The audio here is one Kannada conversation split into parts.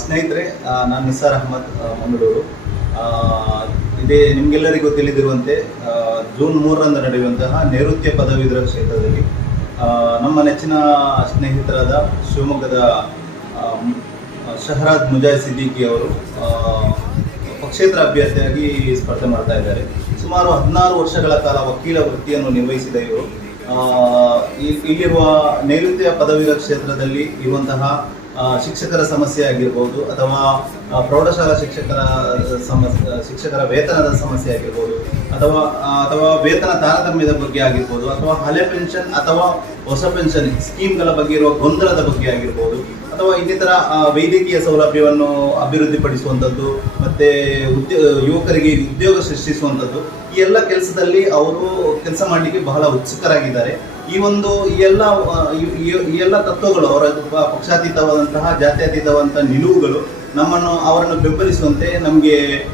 ಸ್ನೇಹಿತರೆ ನಾನು ನಿಸಾರ್ ಅಹಮದ್ ಮಂಗಳೂರು. ಇದೇ ನಿಮಗೆಲ್ಲರಿಗೂ ತಿಳಿದಿರುವಂತೆ ಜೂನ್ ಮೂರರಂದು ನಡೆಯುವಂತಹ ನೈಋತ್ಯ ಪದವೀಧರ ಕ್ಷೇತ್ರದಲ್ಲಿ ನಮ್ಮ ನೆಚ್ಚಿನ ಸ್ನೇಹಿತರಾದ ಶಿವಮೊಗ್ಗದ ಶಹರಾದ್ ಮುಜಾಯ್ ಸಿದ್ದಿಕಿ ಅವರು ಪಕ್ಷೇತರ ಅಭ್ಯರ್ಥಿಯಾಗಿ ಸ್ಪರ್ಧೆ ಮಾಡ್ತಾ ಇದ್ದಾರೆ. ಸುಮಾರು ಹದಿನಾರು ವರ್ಷಗಳ ಕಾಲ ವಕೀಲ ವೃತ್ತಿಯನ್ನು ನಿರ್ವಹಿಸಿದ ಇವರು. ಇಲ್ಲಿರುವ ನೈಋತ್ಯ ಪದವೀಧರ ಕ್ಷೇತ್ರದಲ್ಲಿ ಇರುವಂತಹ ಶಿಕ್ಷಕರ ಸಮಸ್ಯೆ ಆಗಿರ್ಬೋದು ಅಥವಾ ಪ್ರೌಢಶಾಲಾ ಶಿಕ್ಷಕರ ಸಮಸ್ಯೆ ಶಿಕ್ಷಕರ ವೇತನದ ಸಮಸ್ಯೆ ಆಗಿರ್ಬೋದು ಅಥವಾ ಅಥವಾ ವೇತನ ತಾರತಮ್ಯದ ಬಗ್ಗೆ ಆಗಿರ್ಬೋದು ಅಥವಾ ಹಳೆ ಪೆನ್ಷನ್ ಅಥವಾ ಹೊಸ ಪೆನ್ಷನ್ ಸ್ಕೀಮ್ಗಳ ಬಗ್ಗೆ ಇರುವ ಗೊಂದಲದ ಬಗ್ಗೆ ಆಗಿರ್ಬೋದು ಅಥವಾ ಇನ್ನಿತರ ವೈದ್ಯಕೀಯ ಸೌಲಭ್ಯವನ್ನು ಅಭಿವೃದ್ಧಿಪಡಿಸುವಂಥದ್ದು ಮತ್ತು ಉದ್ಯೋ, ಯುವಕರಿಗೆ ಉದ್ಯೋಗ ಸೃಷ್ಟಿಸುವಂಥದ್ದು ಈ ಎಲ್ಲ ಕೆಲಸದಲ್ಲಿ ಅವರು ಕೆಲಸ ಮಾಡಲಿಕ್ಕೆ ಬಹಳ ಉತ್ಸುಕರಾಗಿದ್ದಾರೆ. ಈ ಒಂದು ಎಲ್ಲ ಈ- ಎಲ್ಲ ತತ್ವಗಳು ಅವರ ಪಕ್ಷಾತೀತವಾದಂತಹ ಜಾತ್ಯತೀತವಾದಂತಹ ನಿಲುವುಗಳು ನಮ್ಮನ್ನು, ಅವರನ್ನು ಬೆಂಬಲಿಸುವಂತೆ ನಮಗೆ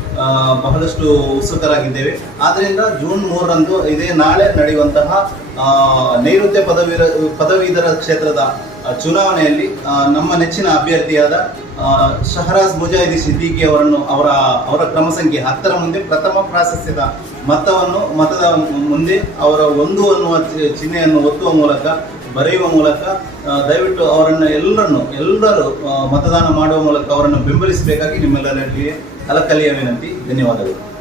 ಬಹಳಷ್ಟು ಉತ್ಸುಕರಾಗಿದ್ದೇವೆ. ಆದ್ದರಿಂದ ಜೂನ್ ಮೂರರಂದು ಇದೇ ನಾಳೆ ನಡೆಯುವಂತಹ ನೈಋತ್ಯ ಪದವೀರ, ಪದವೀಧರ ಕ್ಷೇತ್ರದ ಚುನಾವಣೆಯಲ್ಲಿ ನಮ್ಮ ನೆಚ್ಚಿನ ಅಭ್ಯರ್ಥಿಯಾದ ಶಹರಾಜ್ ಮುಜಾಹಿದಿ ಸಿದ್ದಿಕಿ ಅವರನ್ನು, ಅವರ ಅವರ ಕ್ರಮ ಸಂಖ್ಯೆ ಹತ್ತರ ಮುಂದೆ ಪ್ರಥಮ ಪ್ರಾಶಸ್ತ್ಯದ ಮತವನ್ನು ಮತದ ಮುಂದೆ ಅವರ ಒಂದು ಅನ್ನುವ ಚಿಹ್ನೆಯನ್ನು ಒತ್ತುವ ಮೂಲಕ, ಬರೆಯುವ ಮೂಲಕ ದಯವಿಟ್ಟು ಅವರನ್ನು ಎಲ್ಲರನ್ನು, ಎಲ್ಲರೂ ಮತದಾನ ಮಾಡುವ ಮೂಲಕ ಅವರನ್ನು ಬೆಂಬಲಿಸಬೇಕಾಗಿ ನಿಮ್ಮೆಲ್ಲರಲ್ಲಿ ಅಲಕಲಿಯ ವಿನಂತಿ. ಧನ್ಯವಾದಗಳು.